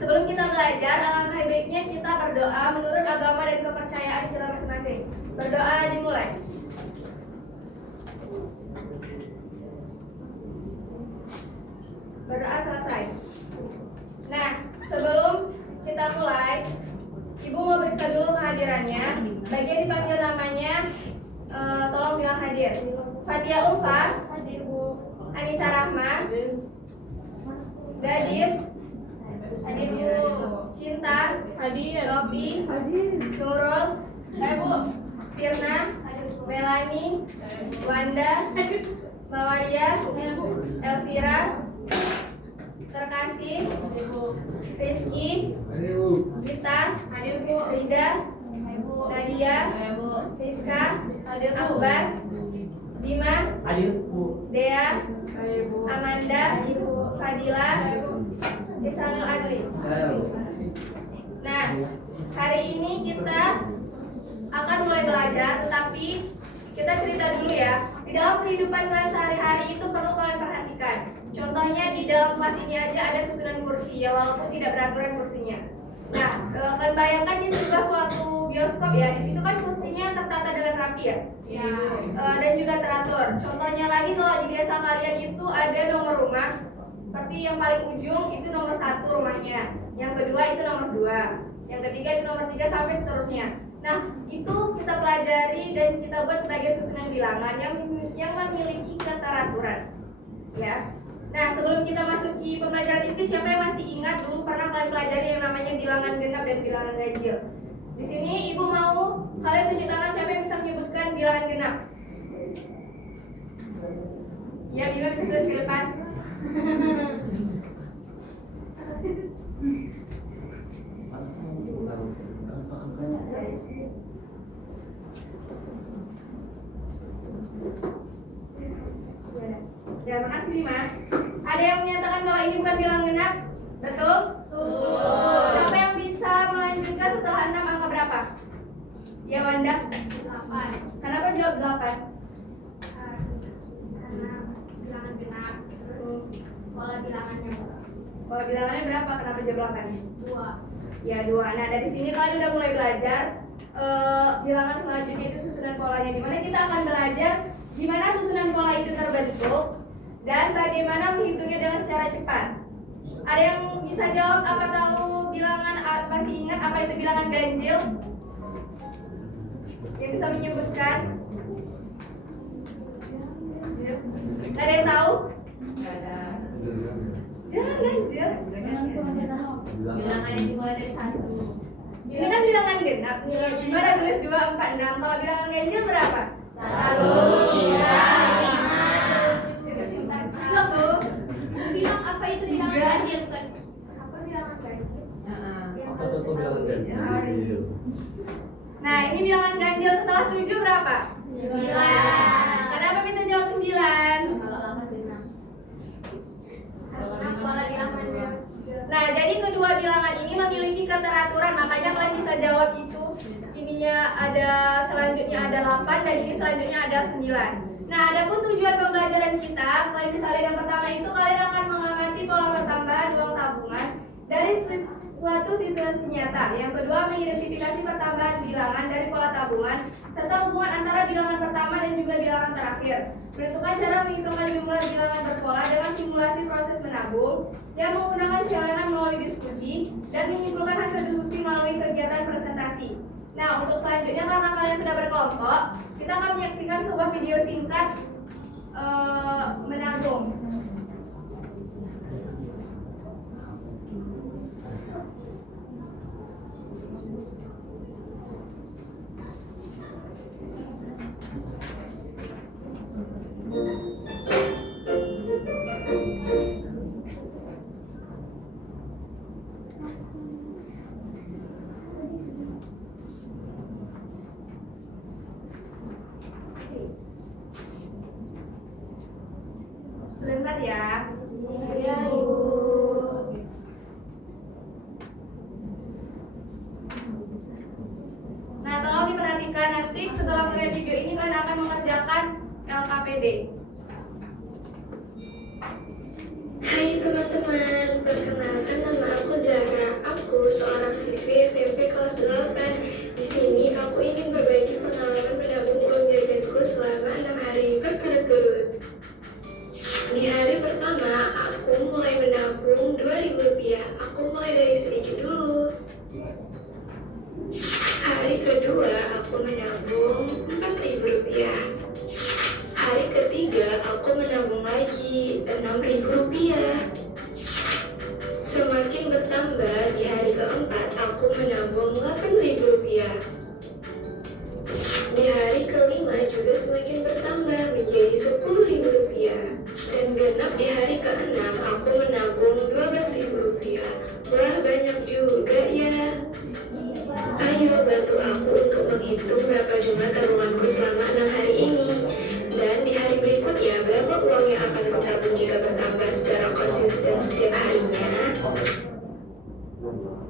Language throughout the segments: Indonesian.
sebelum kita belajar, alangkah baiknya kita berdoa menurut agama dan kepercayaan kita masing-masing. Berdoa dimulai. Berdoa selesai. Nah, sebelum kita mulai, Ibu mau periksa dulu kehadirannya. Bagi yang dipanggil namanya, tolong bilang hadir. Fatia Ulfa, hadir Bu. Anissa Rahma, Gadis, hadir Bu. Cinta, hadir. Robi, hadir. Nurul, Bu. Firna, Melani, Wanda, Mawaria, Elvira, Terkasih, Rizky, Gita, Rida, Nadia, Rizka, Akbar, Bima, Dea, Amanda, Fadila, Isanul Adli. Nah, hari ini kita akan mulai belajar, tetapi kita cerita dulu ya. Di dalam kehidupan kalian sehari-hari itu perlu kalian perhatikan. Contohnya di dalam kelas ini aja ada susunan kursi ya, walaupun tidak beraturan kursinya. Nah, kalian bayangkan di sebuah suatu bioskop ya, di situ kan kursinya tertata dengan rapi ya, dan juga teratur. Contohnya lagi kalau di desa kalian itu ada nomor rumah, seperti yang paling ujung itu nomor 1 rumahnya, yang kedua itu nomor 2, yang ketiga itu nomor 3 sampai seterusnya. Nah, itu kita pelajari dan kita buat sebagai susunan bilangan yang memiliki keteraturan. Ya. Nah, sebelum kita masuki pembelajaran itu, siapa yang masih ingat dulu pernah kalian pelajari yang namanya bilangan genap dan bilangan ganjil? Di sini Ibu mau kalian tunjuk tangan siapa yang bisa menyebutkan bilangan genap. Ya, Bima bisa tulis ke depan. Ya, makasih Bima. Ada yang menyatakan kalau ini bukan bilangan genap? Betul? Betul. Siapa yang bisa melanjutkan setelah 6 angka berapa? Ya, Wanda? 8. Kenapa jawab 8? Karena bilangan genap. Terus pola bilangannya. Pola bilangannya berapa? Kenapa jawab 8? 2. Ya, 2. Nah, dari sini kalian udah mulai belajar bilangan selanjutnya itu susunan polanya. Dimana kita akan belajar gimana susunan pola itu terbentuk dan bagaimana menghitungnya dengan secara cepat. Ada yang bisa jawab apa tahu bilangan, masih ingat apa itu bilangan ganjil? Yang bisa menyebutkan? Ada yang tahu? Tidak ada. Bilangan ganjil? Bilangan yang dimulai dari 1. Ini kan bilangan genap. Gimana tulis 2, 4, 6. Kalau bilangan ganjil berapa? 1, 3, 5. Bilang apa itu bilangan ganjil? Bukan apa bilangan ganjil? Apa tuh bilangan ganjil? Nah, ini bilangan ganjil setelah 7 berapa? 9. Kenapa bisa jawab 9? Kalau 8 genap. Pola bilangannya. Nah, jadi kedua bilangan ini memiliki keteraturan, makanya kalian bisa jawab itu. Ininya ada, selanjutnya ada 8 dan ini selanjutnya ada 9. Nah, adapun tujuan pembelajaran kita, kalian bisa lihat yang pertama itu kalian akan mengamati pola pertambahan uang tabungan dari suatu situasi nyata. Yang kedua, mengidentifikasi pertambahan bilangan dari pola tabungan serta hubungan antara bilangan pertama dan juga bilangan terakhir. Menentukan cara menghitungan jumlah bilangan berpola dengan simulasi proses menabung yang menggunakan celengan melalui diskusi dan menyimpulkan hasil diskusi melalui kegiatan presentasi. Nah, untuk selanjutnya karena kalian sudah berkelompok, kita akan menyaksikan sebuah video singkat menabung. Sebentar ya. Iya, Ibu. Nah, tolong diperhatikan nanti setelah melihat video ini kalian akan mengerjakan LKPD. Hai teman-teman, perkenalkan nama aku Zahra. seorang siswi SMP kelas 8. Di sini aku ingin berbagi pengalaman menabung uang jajanku selama 6 hari berturut-turut. Di hari pertama, aku mulai menabung Rp2.000. Aku mulai dari sedikit dulu. Hari kedua, aku menabung Rp4.000. Hari ketiga, aku menabung lagi Rp6.000. Semakin bertambah, di hari keempat, aku menabung Rp8.000. Di hari kelima juga semakin bertambah menjadi Rp10.000. Dan genap di hari keenam, aku menabung Rp12.000. Wah, banyak juga ya. Ayo bantu aku untuk menghitung berapa jumlah tabunganku selama 6 hari ini. Dan di hari berikutnya, berapa uang yang akan kutabung jika bertambah secara konsisten setiap harinya.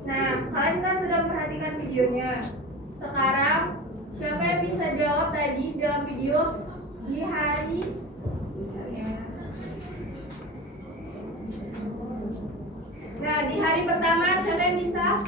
Nah, kalian kan sudah memperhatikan videonya. Sekarang, siapa yang bisa jawab tadi dalam video di hari Nah, di hari pertama siapa yang bisa?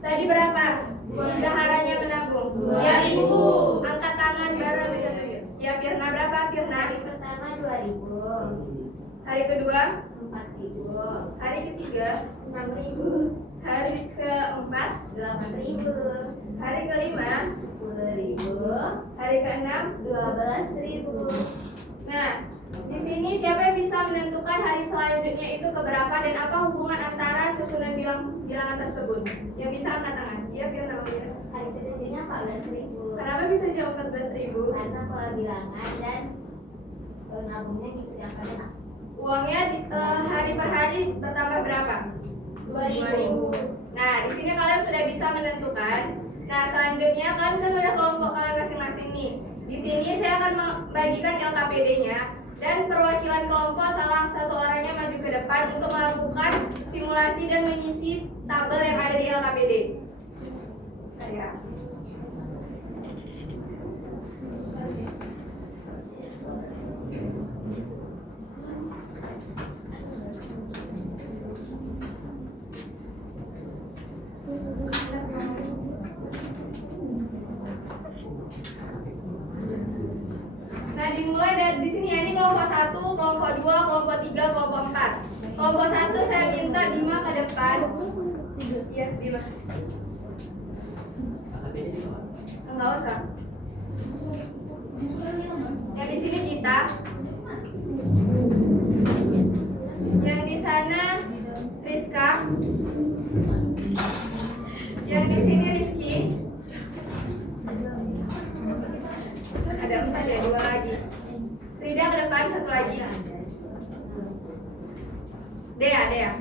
Tadi berapa? Zaharanya menabung 2.000. Angkat tangan bareng satu. Ya, Firna berapa, Firna? Hari pertama 2.000. Hari kedua 4.000. Hari ketiga 6.000. Hari keempat 8.000. Hari kelima 10.000. Hari keenam 12.000. Nah, di sini siapa yang bisa menentukan hari selanjutnya itu keberapa dan apa hubungan antara susunan bilangan tersebut? Yang bisa angkat tangan. Iya, Firna. Hari ketujuhnya 14.000. Kenapa bisa jawab 14.000? Karena pola bilangan dan nabungnya ngikutin angka genap. Uangnya hari per hari bertambah berapa? 2.000. Nah, di sini kalian sudah bisa menentukan. Nah, selanjutnya kalian kan udah kelompok kalian masing-masing nih. Di sini saya akan membagikan LKPD-nya dan perwakilan kelompok salah satu orangnya maju ke depan untuk melakukan simulasi dan mengisi tabel yang ada di LKPD. Ya. Nah, dimulai dari di sini ya, ini kelompok 1, kelompok 2, kelompok 3, kelompok 4. Kelompok 1 saya minta Bima ke depan. Iya, Bima. Enggak usah. Yang di sini Gita. Yang di sana Rizka. Yang di sini Rizky. Ada 4 ya, 2 lagi. Rida ke depan, 1 lagi. Dea.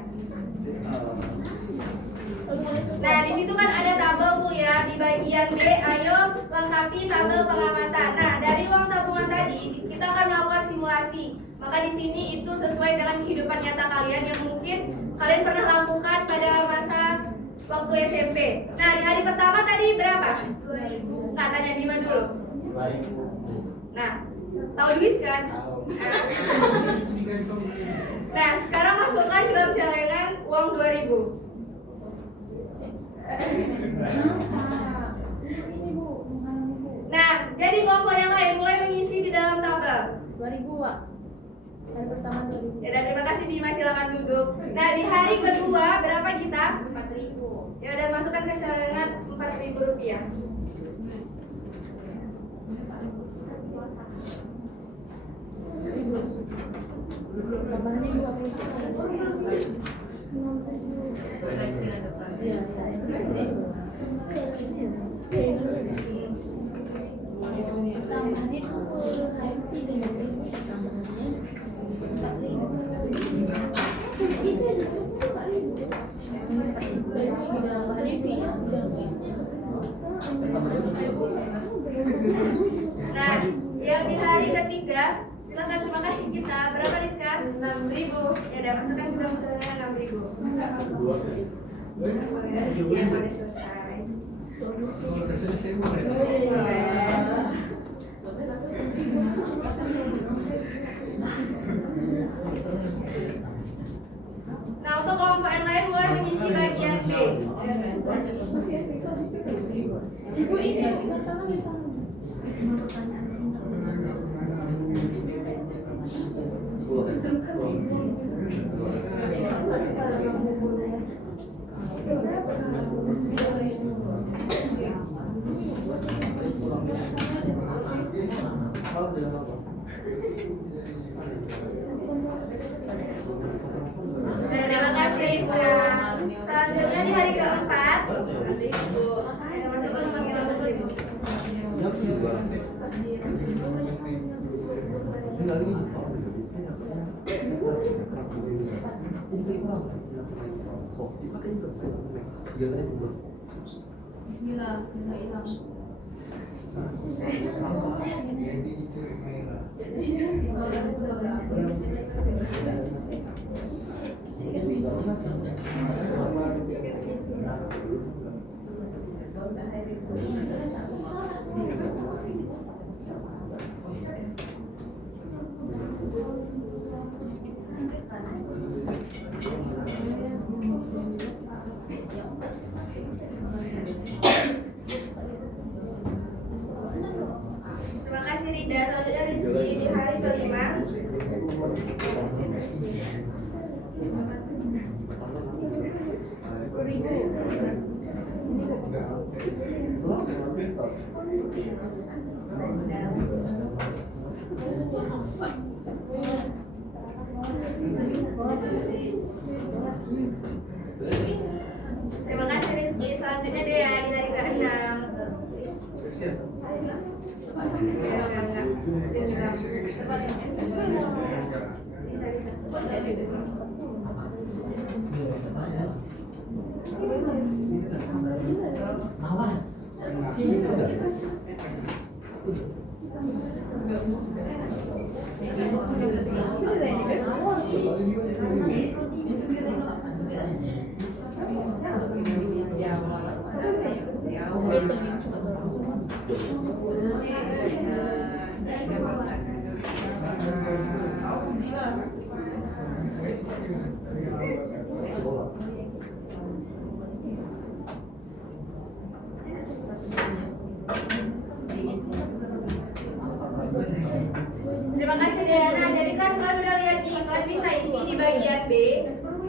Nah, di situ kan ada tabel tuh ya. Di bagian B, ayo lengkapi tabel pengamatan. Nah, dari uang tabungan tadi kita akan melakukan simulasi. Maka di sini itu sesuai dengan kehidupan nyata kalian yang mungkin kalian pernah lakukan pada masa waktu SMP. Nah, di hari pertama tadi berapa? 2.000. Nggak, tanya Bima dulu. 2.000. Nah, tahu duit kan? Nah, sekarang masukkan ke dalam celengan uang 2.000. Nah, jadi kelompok yang lain mulai mengisi di dalam tabel. 2.000, Wak. Hari pertama 2.000. Ya, dan terima kasih Bima, silakan duduk. Nah, di hari kedua berapa kita? 4.000. Ya, dan masukkan ke celengan Rp4.000. Tambahannya 20. Iya. Tambahannya 20. Hari ketiga 3.000. Tambahannya 4.000. Itu ada 4.000. Tambahannya sih. Nah, yang di hari ketiga silakan, terima kasih kita. Berapa Rizka? 6.000. Ya, dan masukkan ke dalam celengan 6.000. Ya, boleh selesai. Nah, untuk kelompok yang lain mulai mengisi bagian B. Terima kasih Rizka. Selanjutnya di hari keempat, masuk ke nomor 35. Terima kasih Rida. Selanjutnya Rizky di hari kelima. Terima kasih Rizky. Selanjutnya dia di hari ke-6. Terima kasih Diana. Jadi kan kalian udah lihat nih, kalian bisa isi di bagian B.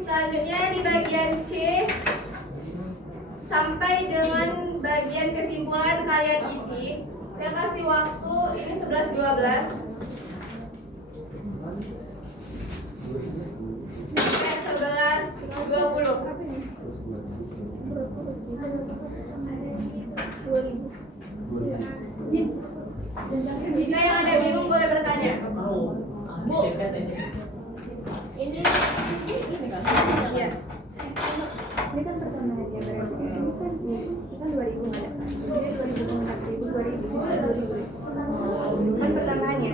Selanjutnya di bagian C sampai dengan bagian kesimpulan kalian isi. Saya kasih waktu ini 11.12. 11.20. Jika yang ada bingung boleh bertanya. Ini Iya. Ini kan pertama dia berarti ini kan 2000 ada. Jadi 2000 2000 Kan pertambahannya.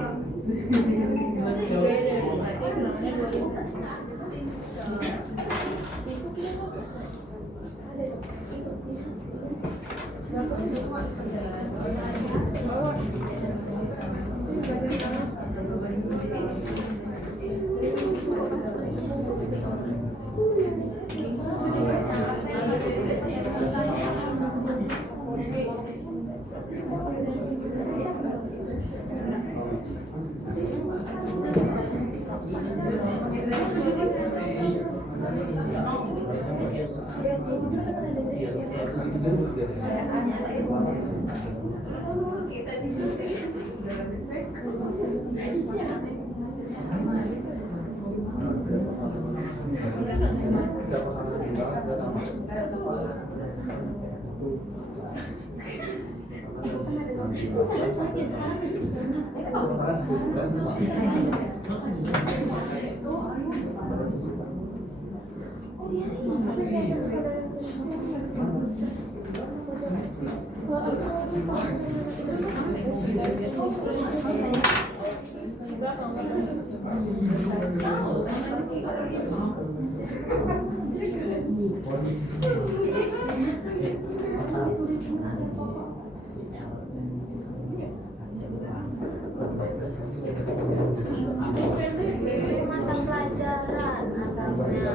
mata pelajaran atasnya.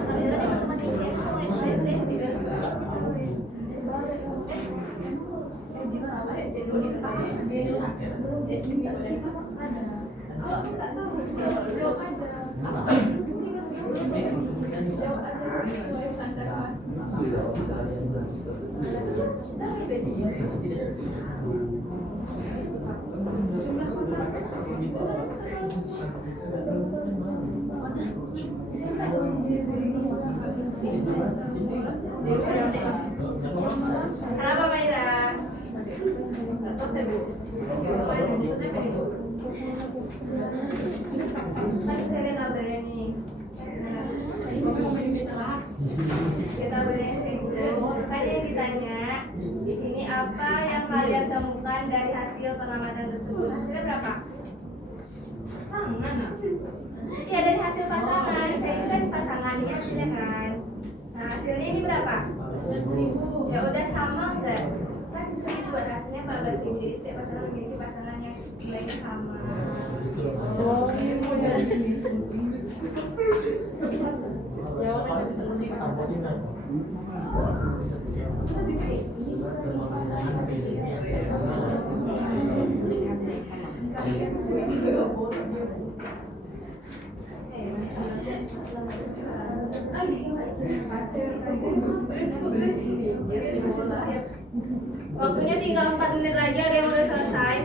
Pelajaran jumlah hasil pengamatan tersebut. Hasilnya berapa? Pasangan. Iya, dari hasil pasangan. Saya kan pasangan ini hasilnya kan. Nah, hasilnya ini berapa? 11.000. Ya udah sama enggak? Kan 1.000 buat hasilnya 14.000. Jadi setiap pasangan memiliki pasangan yang nilainya sama. Jawabannya bisa Waktunya tinggal 4 menit lagi, ada yang udah selesai.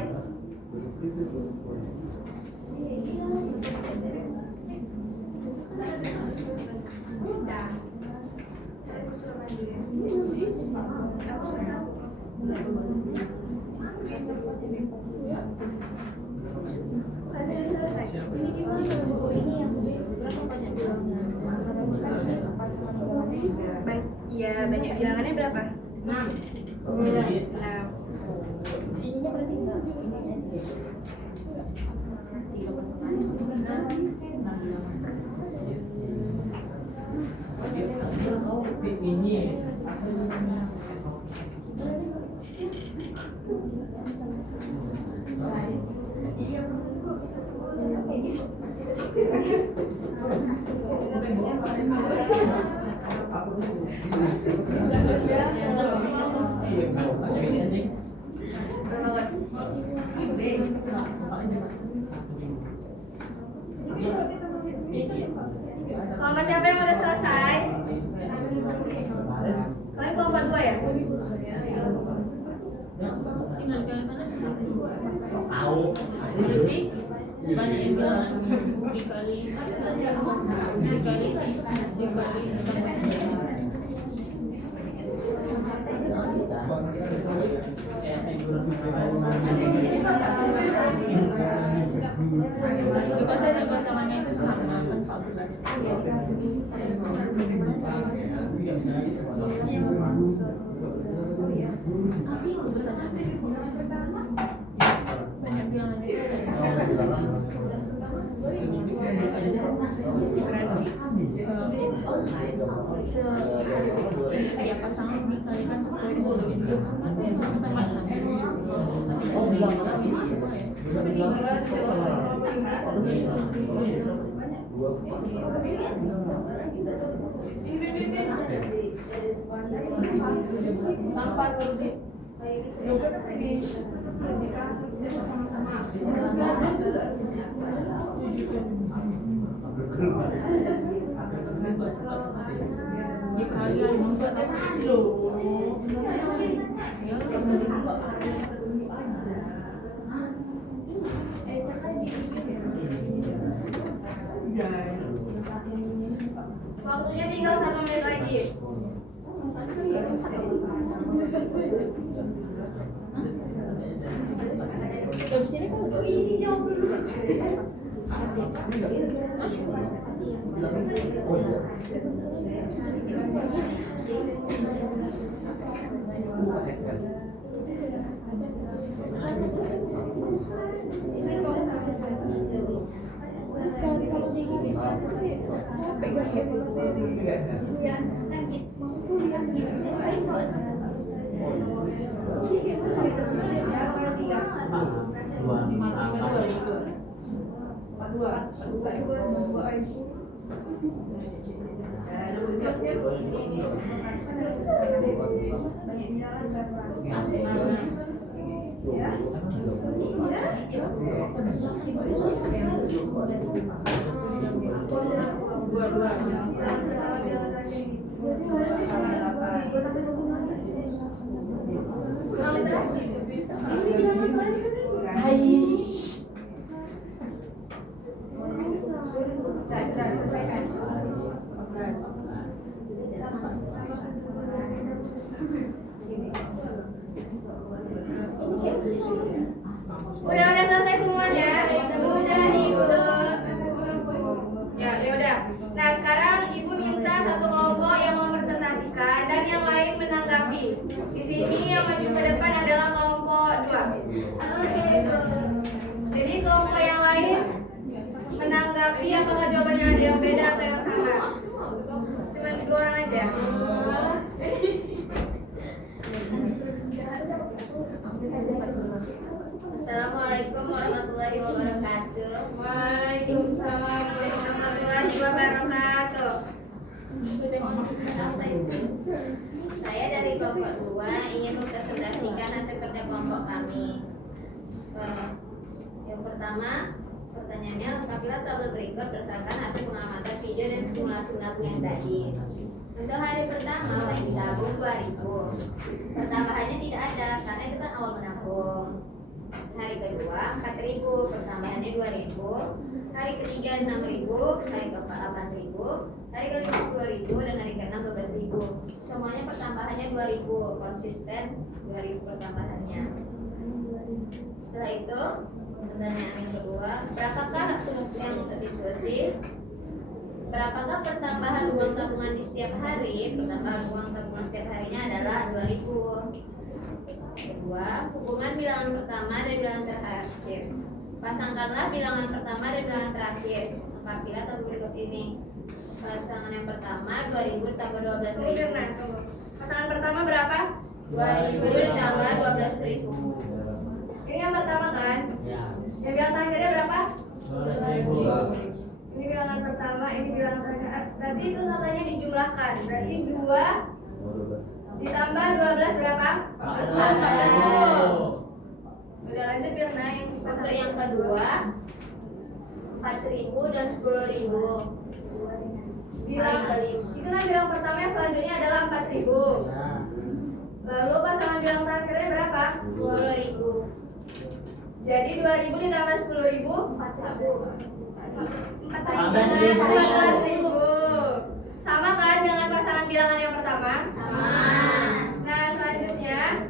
Ini gimana buku ini yang berapa banyak bilangnya? Iya, banyak bilangannya berapa? 6. Ininya berarti enggak? ini Kalau siapa yang udah selesai? Kalian kelompok 2 ya? tahu banyak yang bilang dikali pasangannya itu sama kan 14. Banyak bilangannya ya pasangan dikalikan sesuai dengan itu Waktunya tinggal 1 menit lagi. Di sini kan udah ini jawab dulu. Kalau di hari capek gak kayak ya kan maksudku lihat gitu saya Udah selesai semuanya? Udah Ibu. Ya udah. Nah sekarang Ibu Tapi apakah jawabannya ada yang beda atau yang sama? Cuma 2 orang aja. Assalamualaikum warahmatullahi wabarakatuh. Waalaikumsalam warahmatullahi wabarakatuh. Saya dari kelompok 2 ingin mempresentasikan hasil kerja kelompok kami. Yang pertama, pertanyaannya lengkapilah tabel berikut berdasarkan hasil pengamatan video dan simulasi menabung yang tadi. Untuk hari pertama yang ditabung 2.000. Pertambahannya tidak ada karena itu kan awal menabung. Hari kedua 4.000, pertambahannya 2.000. Hari ketiga 6.000, hari keempat 8.000, hari kelima 10.000 dan hari keenam 12.000. Semuanya pertambahannya 2.000, konsisten 2.000 pertambahannya. Setelah itu pertanyaan yang kedua, berapakah yang terdiskusi? Berapakah pertambahan uang tabungan di setiap hari? Pertambahan uang tabungan setiap harinya adalah 2.000. Kedua, hubungan bilangan pertama dan bilangan terakhir. Pasangkanlah bilangan pertama dan bilangan terakhir. Lengkapilah tabel berikut ini. Pasangan yang pertama 2.000 ditambah 12.000. Pasangan pertama berapa? 2.000 ditambah 12.000. Ini yang pertama kan? Ya. Yang bilangan terakhirnya berapa? 12.000. Ini bilangan pertama, ini bilangan terakhir. Berarti itu katanya dijumlahkan. Berarti 2 ditambah 12 berapa? 14. Udah lanjut Birna yang Untuk yang kedua 4.000 dan 10.000. bilang kelima. itu kan bilang pertama yang selanjutnya adalah 4.000. Ya. Lalu pasangan bilang terakhirnya berapa? 10.000. Jadi 2.000 ditambah 10.000 14.000. 14.000. Sama kan dengan pasangan bilangan yang pertama? Sama. Nah selanjutnya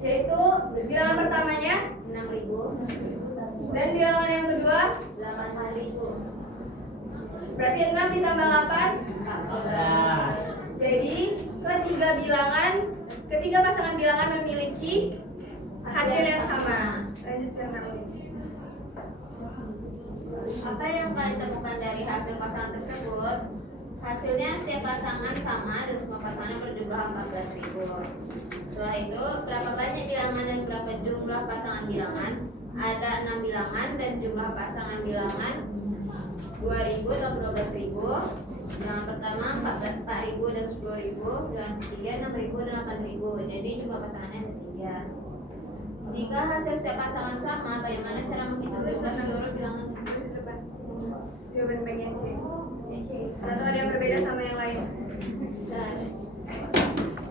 yaitu bilangan pertamanya 6.000 dan bilangan yang kedua 8.000. berarti 6 ditambah 8. 14. Jadi ketiga pasangan bilangan memiliki hasil yang sama. Lanjut ke Apa yang kalian temukan dari hasil pasangan tersebut? Hasilnya setiap pasangan sama dan semua pasangan berjumlah 14.000. Setelah itu, berapa banyak bilangan dan berapa jumlah pasangan bilangan? Ada 6 bilangan dan jumlah pasangan bilangan 2.000 atau 12.000. Bilangan pertama 4.000 dan 10.000. Bilangan ketiga 6.000 dan 8.000. Jadi jumlah pasangannya ada 3. Jika hasil setiap pasangan sama, bagaimana cara menghitung jumlah seluruh bilangan? jawaban bagian C. Atau ada yang berbeda sama yang lain?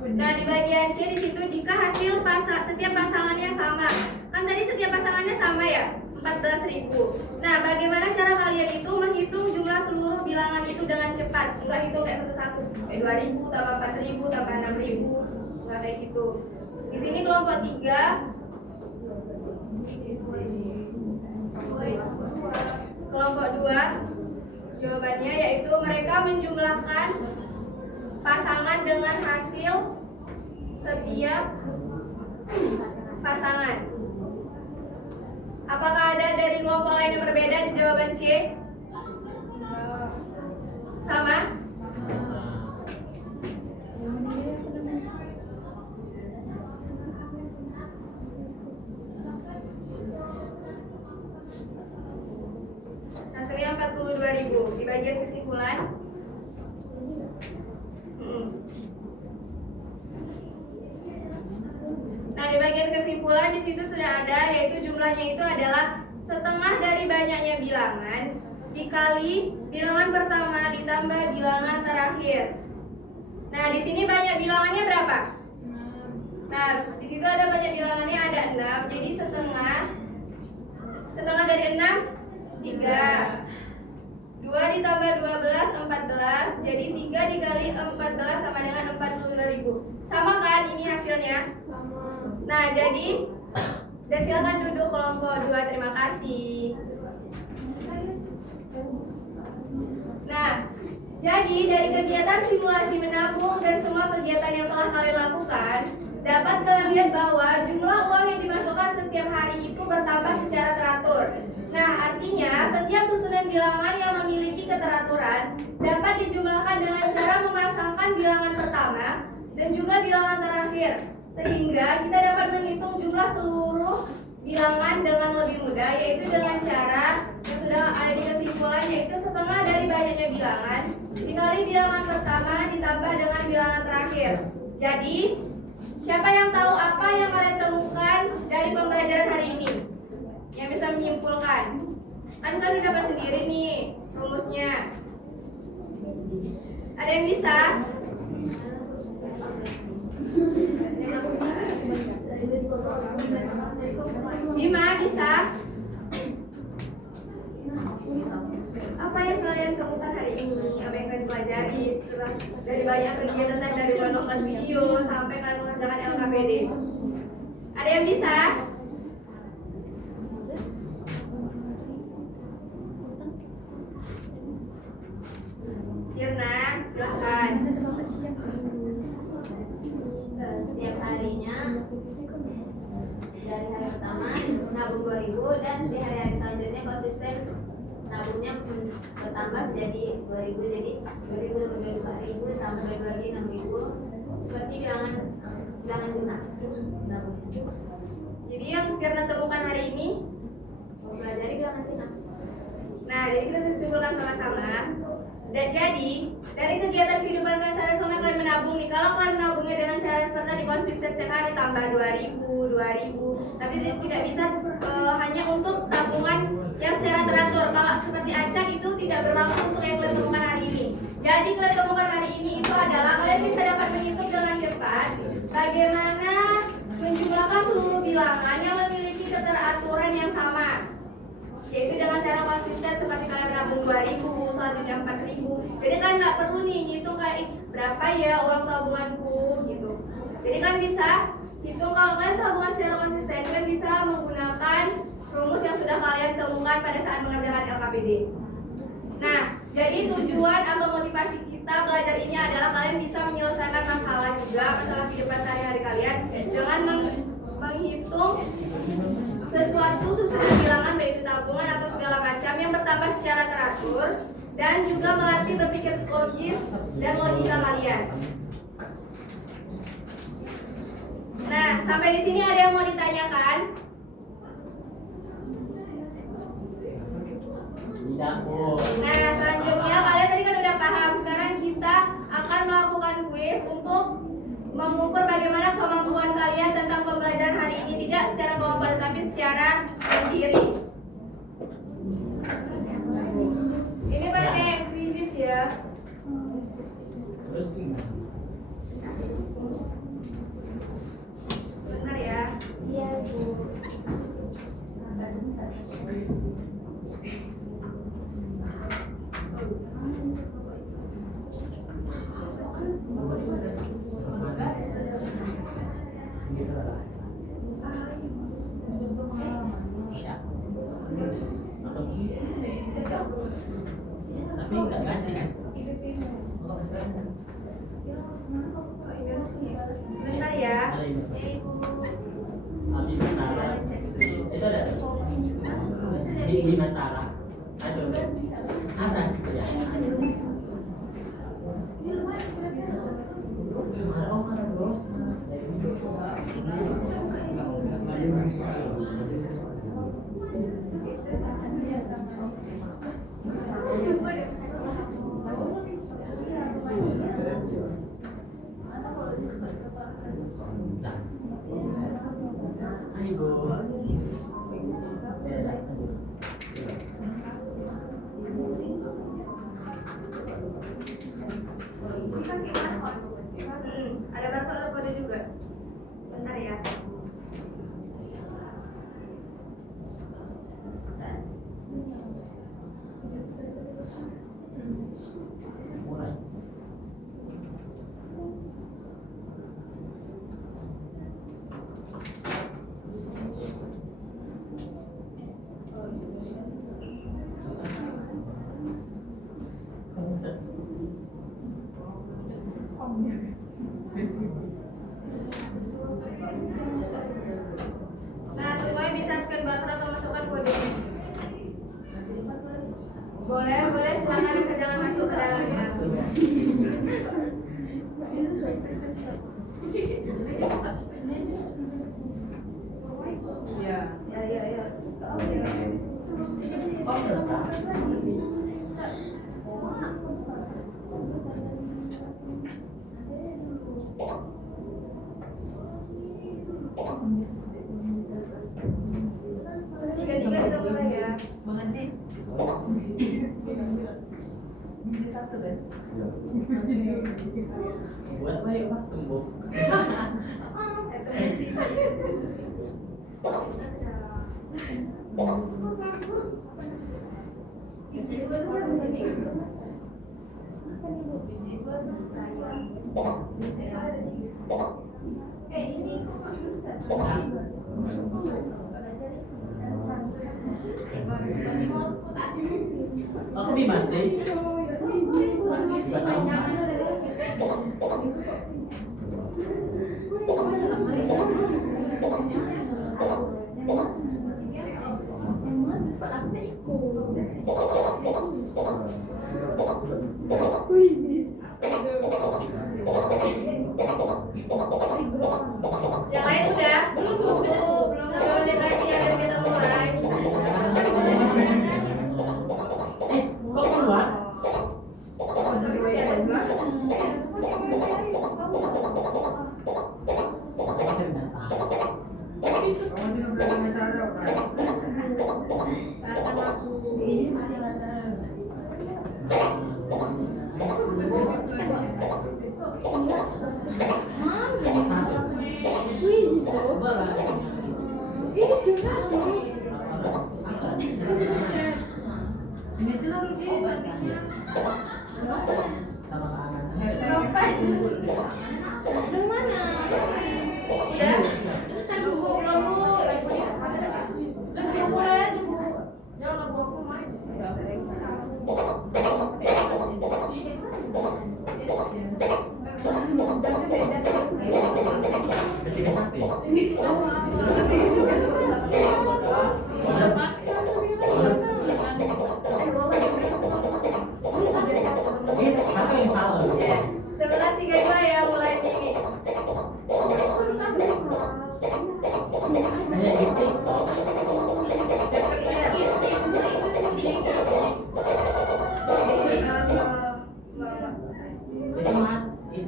Nah di bagian C di situ jika hasil setiap pasangannya sama, kan tadi setiap pasangannya sama ya 14.000. Nah bagaimana cara kalian itu menghitung jumlah seluruh bilangan itu dengan cepat? Enggak hitung kayak satu-satu, kayak 2.000 tambah 4.000 tambah 6.000, enggak kayak gitu. Di sini kelompok 3, kelompok 2 jawabannya yaitu mereka menjumlahkan pasangan dengan hasil setiap pasangan. Apakah ada dari kelompok lain yang berbeda di jawaban C? Sama? Hasilnya 42.000. Di bagian kesimpulan Nah, di bagian kesimpulan di situ sudah ada yaitu jumlahnya itu adalah setengah dari banyaknya bilangan dikali bilangan pertama ditambah bilangan terakhir. Nah, di sini banyak bilangannya berapa? Nah, di situ ada banyak bilangannya ada 6. Jadi setengah dari 6 3. 2 ditambah 12 14. Jadi 3 dikali 14 sama dengan 42.000. Sama kan ini hasilnya? Sama. Nah, jadi silakan duduk kelompok 2. Terima kasih. Nah, jadi dari kegiatan simulasi menabung dan semua kegiatan yang telah kalian lakukan, dapat kalian lihat bahwa jumlah uang yang dimasukkan setiap hari itu bertambah secara teratur. Nah, artinya setiap susunan bilangan dijumlahkan dengan cara memasangkan bilangan pertama dan juga bilangan terakhir, sehingga kita dapat menghitung jumlah seluruh bilangan dengan lebih mudah, yaitu dengan cara yang sudah ada di kesimpulan, yaitu setengah dari banyaknya bilangan dikali bilangan pertama ditambah dengan bilangan terakhir. Jadi, siapa yang tahu apa yang kalian temukan dari pembelajaran hari ini? Yang bisa menyimpulkan? Kan kalian udah dapat sendiri nih rumusnya. Ada yang bisa? Bima bisa? Apa yang kalian temukan hari ini? Apa yang kalian pelajari setelah dari banyak kegiatan dari menonton video sampai kalian mengerjakan LKPD? Ada yang bisa? Irna, silahkan. Setiap harinya dari hari pertama menabung 2.000 dan di hari-hari selanjutnya konsisten nabungnya bertambah jadi 2.000, jadi 2.000 tambah 4.000 tambah 2.000 lagi 6.000 seperti bilangan genap nabungnya. Jadi yang Irna temukan hari ini, Mempelajari bilangan genap. nah jadi kita simpulkan sama-sama. Dan jadi dari kegiatan kehidupan kalian sehari-hari kalian menabung nih. Kalau kalian menabungnya dengan cara seperti tadi konsisten setiap hari tambah 2.000, tapi tidak bisa hanya untuk tabungan yang secara teratur. Kalau seperti acan itu tidak berlaku untuk yang kalian temukan hari ini. Jadi kalian temukan hari ini itu adalah kalian bisa dapat menghitung dengan cepat bagaimana menjumlahkan seluruh bilangan yang memiliki keteraturan yang sama, yaitu dengan cara konsisten seperti kalian menabung 2.000, selanjutnya 4.000. Jadi kalian nggak perlu nih ngitung kayak berapa ya uang tabunganku gitu. Jadi kalian bisa hitung kalau kalian tabungan secara konsisten, kalian bisa menggunakan rumus yang sudah kalian temukan pada saat mengerjakan LKPD. Nah, jadi tujuan atau motivasi kita belajar ini adalah kalian bisa menyelesaikan masalah juga, masalah kehidupan sehari-hari kalian dengan menghitung sesuatu susunan bilangan baik itu tabungan atau segala macam yang bertambah secara teratur dan juga melatih berpikir logis dan logika kalian. Nah, sampai di sini ada yang mau ditanyakan? Nah, selanjutnya kalian tadi kan udah paham. Sekarang kita akan melakukan kuis untuk mengukur bagaimana kemampuan kalian tentang pembelajaran hari ini, tidak secara kelompok tapi secara mandiri. Ini pakai quiz ya. Benar ya? Iya, Bu. Tapi nggak ganti kan? Bentar ya. Abi Batara. Itu ada. Di Batara. Aduh. Atas ya. Oh, karena bos. Ada barcode kode juga. Bentar ya. Boleh, silakan jangan masuk ke dalam ya. Ya. Oh, berapa? Tiga kita mulai ya. Mengenai biji satu kan? Buat apa ya, Pak? Tembok. Aku di mana? Yang lain udah? Belum. 1 menit lagi ya biar kita mulai. Kok keluar? Masih datang. Apa yang salah? 11.32 ya mulai ini. Saya di TikTok. Jadi mati.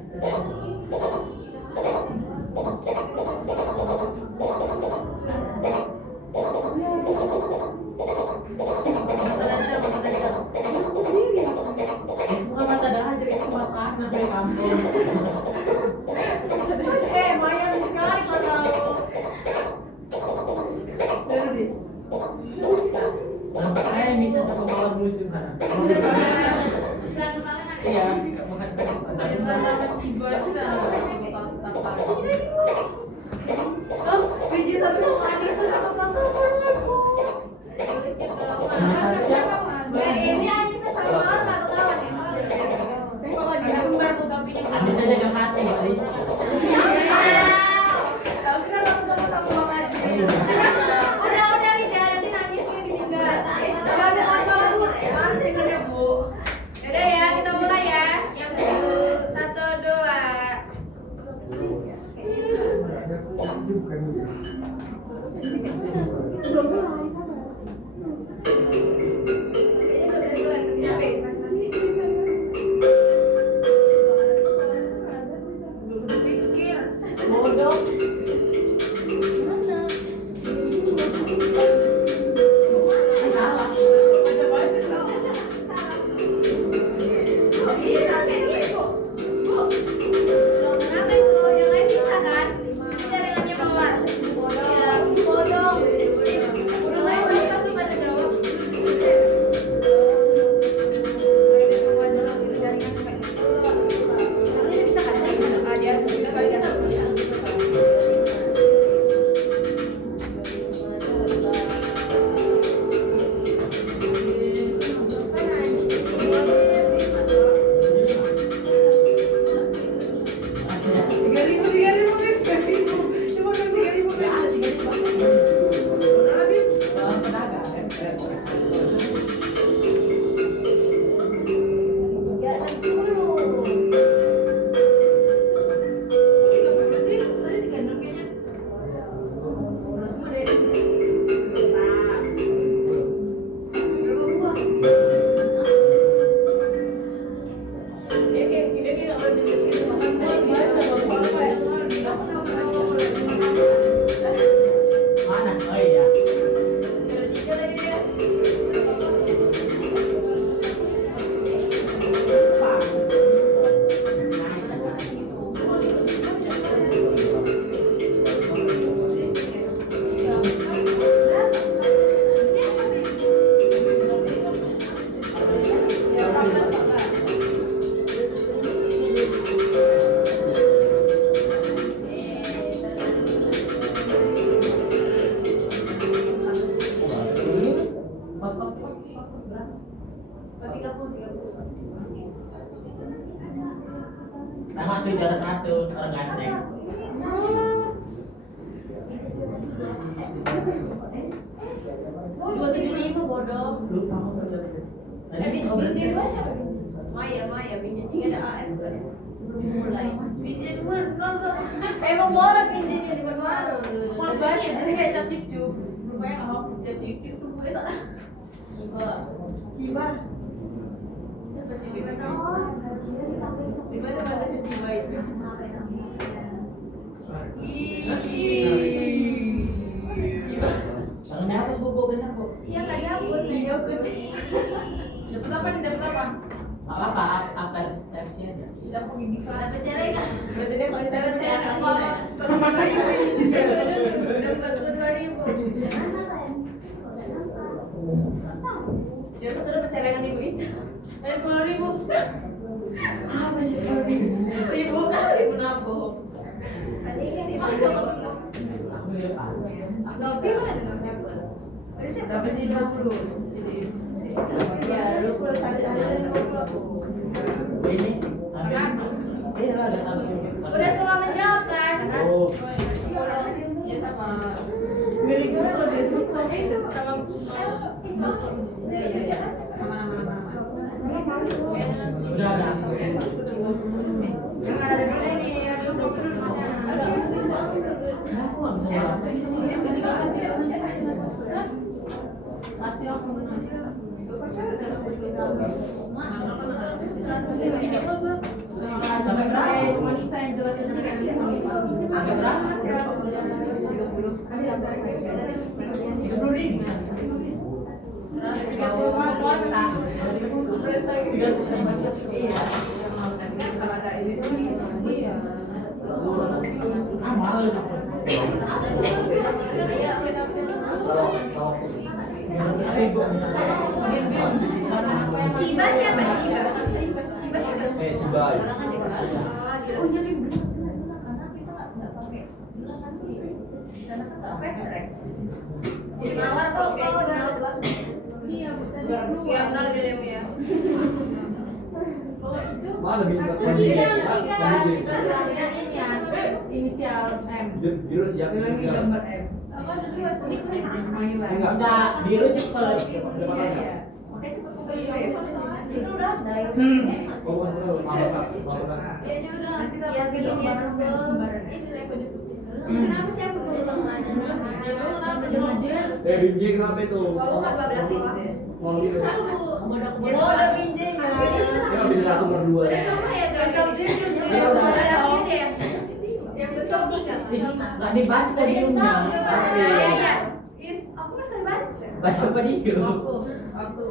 Bukan mata dah aja itu mata anak dari kampung. Mayan sekali kalau. Saya bisa sama mawar musuh kan. Iya, bukan Biji satu manis sama pantofel. Ini Anissa sama Mawar nggak ketahuan ya? Anissa jaga hati, Mbak Lisa. Tapi kan aku ketemu sama Mama Aji. Udah Rida, nanti nangisnya ditinggal. Udah masalah Bu. Mana tinggalnya Bu? Udah ya, kita mulai ya. 1, 2. Mau Nama tuh juara 1 orang ganteng. Dua 275 bodoh. Lupa aku juara. BJ 2 siapa? Maya, BJ 3 ada AF kan? Sebelum mulai. BJ 2 nol. Emang boleh BJ-nya di mana? Kalau baca jadi kayak cap cip-cup. Rupanya nggak mau cap cip-cup subuh sana. Ciba. Siapa Ciba? Di mana batasnya Ciba itu? Soalnya apa Bu? Benar Bu. Iya tadi aku Ciba putih. Dapat apa nih? Dapat apa? Apa resepsi aja? Dapat gigi Dapat cerai kan? Berarti dia paling dapat saya saya aku dapat 2.000. dia tuh dapat celengan ibu itu. 10.000. Ah, masih 10.000. Sibuk kali menabung. Tadi kan di Aku lupa. Nopi mana ada Nopi? Tadi siapa? Dapat di 20. Jadi ya 20 sampai 50. Ini. Ini ada apa? Udah semua menjawab kan? Oh, Ya sama. Miliknya tuh biasanya itu sama ya. Udah ada. Yang ada di ini ya dulu. Aku nggak bisa jawab. Masih aku sampai saya cuma bisa yang jelas itu kan agak berapa sih 30 kali ada 30.000 iya kalau ada ini iya Mahal. Ciba siapa? Ciba siapa? Cibai. Oh jadi jadi mawar kok siap nal dilem ya. Mana bintang? inisial M Biru siap. bilang gambar M apa dulu mainan Enggak, biru cepet. itu udah Oh, maaf. Ya juga. nanti kita Ya lagi gini ya. gambar Itu saya kode putih. Kenapa sih aku perlu mana? Biji kenapa itu? Kalau nggak 12 sih. Mau gitu. Tahu. oh ada pinjenya Ya bisa 1/2 ya. Sama ya Tetap dia ya. Yang betul bisa. Nggak dibaca podiumnya. Ya. Aku masih baca. Baca podium. aku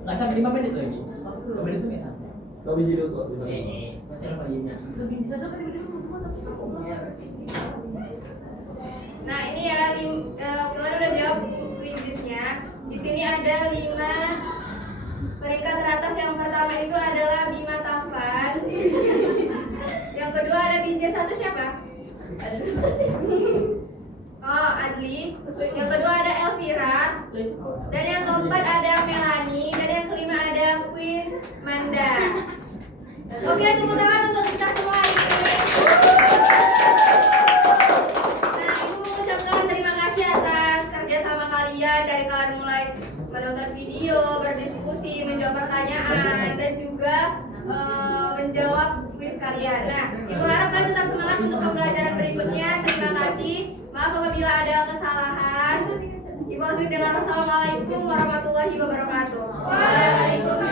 Nggak sampai 5 menit lagi. 5 menit tuh nggak sampai. Kau biji dulu tuh. Masih ada podiumnya. lebih bisa tuh kan tapi Nah ini ya, kalian udah jawab quiznya. Di sini ada 5 peringkat teratas. Yang pertama itu adalah Bima Tampan. Yang kedua ada Binjai 1 siapa? Oh Adli. Yang kedua ada Elvira. Dan yang keempat ada Melanie. Dan yang kelima ada Queen Manda. Oke, tepuk tangan untuk kita semua ini. Nah, Ibu mengucapkan terima kasih atas kerjasama kalian dari kalian mulai menonton video, berdiskusi, menjawab pertanyaan, dan juga menjawab kuis kalian. Nah, Ibu harap kalian tetap semangat untuk pembelajaran berikutnya. Terima kasih. Maaf apabila ada kesalahan. Ibu akhiri dengan wassalamualaikum warahmatullahi wabarakatuh. Waalaikumsalam.